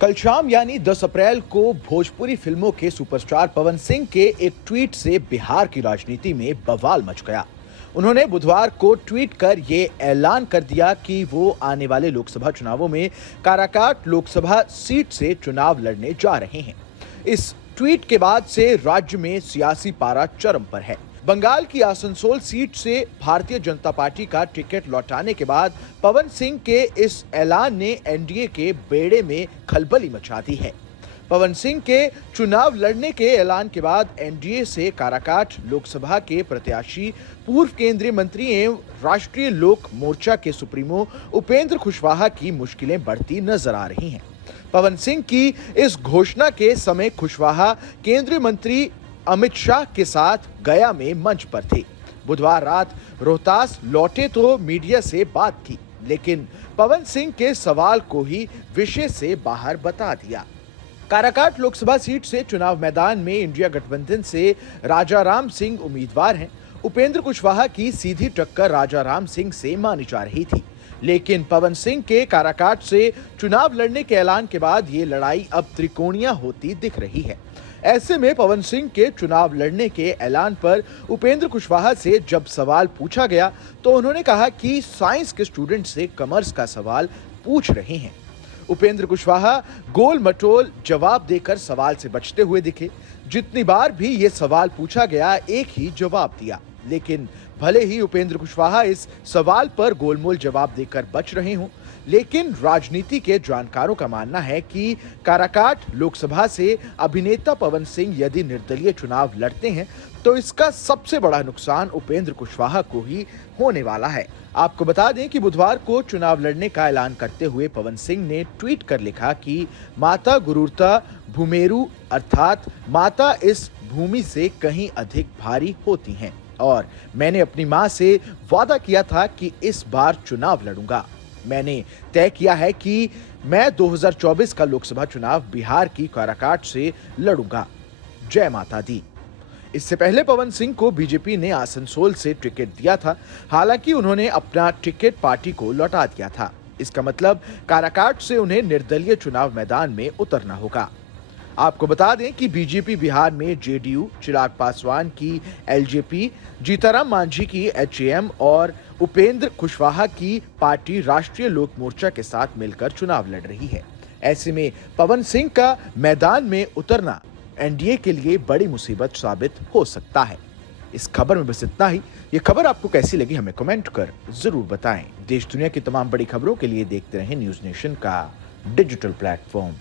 कल शाम यानी 10 अप्रैल को भोजपुरी फिल्मों के सुपरस्टार पवन सिंह के एक ट्वीट से बिहार की राजनीति में बवाल मच गया। उन्होंने बुधवार को ट्वीट कर ये ऐलान कर दिया कि वो आने वाले लोकसभा चुनावों में काराकाट लोकसभा सीट से चुनाव लड़ने जा रहे हैं। इस ट्वीट के बाद से राज्य में सियासी पारा चरम पर है। बंगाल की आसनसोल सीट से भारतीय जनता पार्टी का टिकट लौटाने के बाद पवन सिंह के इस ऐलान ने एनडीए के बेड़े में खलबली मचा दी है। पवन सिंह के चुनाव लड़ने के ऐलान के बाद एनडीए से काराकाट लोकसभा के प्रत्याशी पूर्व केंद्रीय मंत्री एवं राष्ट्रीय लोक मोर्चा के सुप्रीमो उपेंद्र कुशवाहा की मुश्किलें बढ़ती नजर आ रही हैं। पवन सिंह की इस घोषणा के समय कुशवाहा केंद्रीय मंत्री अमित शाह के साथ गया में मंच पर थे। बुधवार रात रोहतास लौटे तो मीडिया से बात की, लेकिन पवन सिंह के सवाल को ही विषय से बाहर बता दिया। काराकाट लोकसभा सीट से चुनाव मैदान में इंडिया गठबंधन से राजाराम सिंह उम्मीदवार हैं। उपेंद्र कुशवाहा की सीधी टक्कर राजाराम सिंह से मानी जा रही थी, लेकिन पवन सिंह के काराकाट से चुनाव लड़ने के ऐलान के बाद ये लड़ाई अब त्रिकोणीय होती दिख रही है। ऐसे में पवन सिंह के चुनाव लड़ने के ऐलान पर उपेंद्र कुशवाहा से जब सवाल पूछा गया तो उन्होंने कहा कि साइंस के स्टूडेंट से कॉमर्स का सवाल पूछ रहे हैं। उपेंद्र कुशवाहा गोल मटोल जवाब देकर सवाल से बचते हुए दिखे। जितनी बार भी ये सवाल पूछा गया एक ही जवाब दिया, लेकिन भले ही उपेंद्र कुशवाहा इस सवाल पर गोलमोल जवाब देकर बच रहे हों, लेकिन राजनीति के जानकारों का मानना है कि काराकाट लोकसभा से अभिनेता पवन सिंह यदि निर्दलीय चुनाव लड़ते हैं तो इसका सबसे बड़ा नुकसान उपेंद्र कुशवाहा को ही होने वाला है। आपको बता दें कि बुधवार को चुनाव लड़ने का ऐलान करते हुए पवन सिंह ने ट्वीट कर लिखा कि माता गुरुरता भूमेरु अर्थात माता इस भूमि से कहीं अधिक भारी होती हैं और मैंने अपनी मां से वादा किया था कि इस बार चुनाव लड़ूंगा। मैंने तय किया है कि मैं 2024 का लोकसभा चुनाव बिहार की काराकाट से लड़ूंगा। जय माता दी। इससे पहले पवन सिंह को बीजेपी ने आसनसोल से टिकट दिया था। हालांकि उन्होंने अपना टिकट पार्टी को लौटा दिया था। इसका मतलब काराकाट से उन्हें निर्दलीय चुनाव मैदान में उतरना होगा। आपको बता दें कि बीजेपी बिहार में जेडीयू, चिराग पासवान की एलजेपी, जीतनराम मांझी की एचएएम और उपेंद्र कुशवाहा की पार्टी राष्ट्रीय लोक मोर्चा के साथ मिलकर चुनाव लड़ रही है। ऐसे में पवन सिंह का मैदान में उतरना एनडीए के लिए बड़ी मुसीबत साबित हो सकता है। इस खबर में बस इतना ही। ये खबर आपको कैसी लगी हमें कमेंट कर जरूर बताएं। देश दुनिया की तमाम बड़ी खबरों के लिए देखते रहें न्यूज नेशन का डिजिटल प्लेटफॉर्म।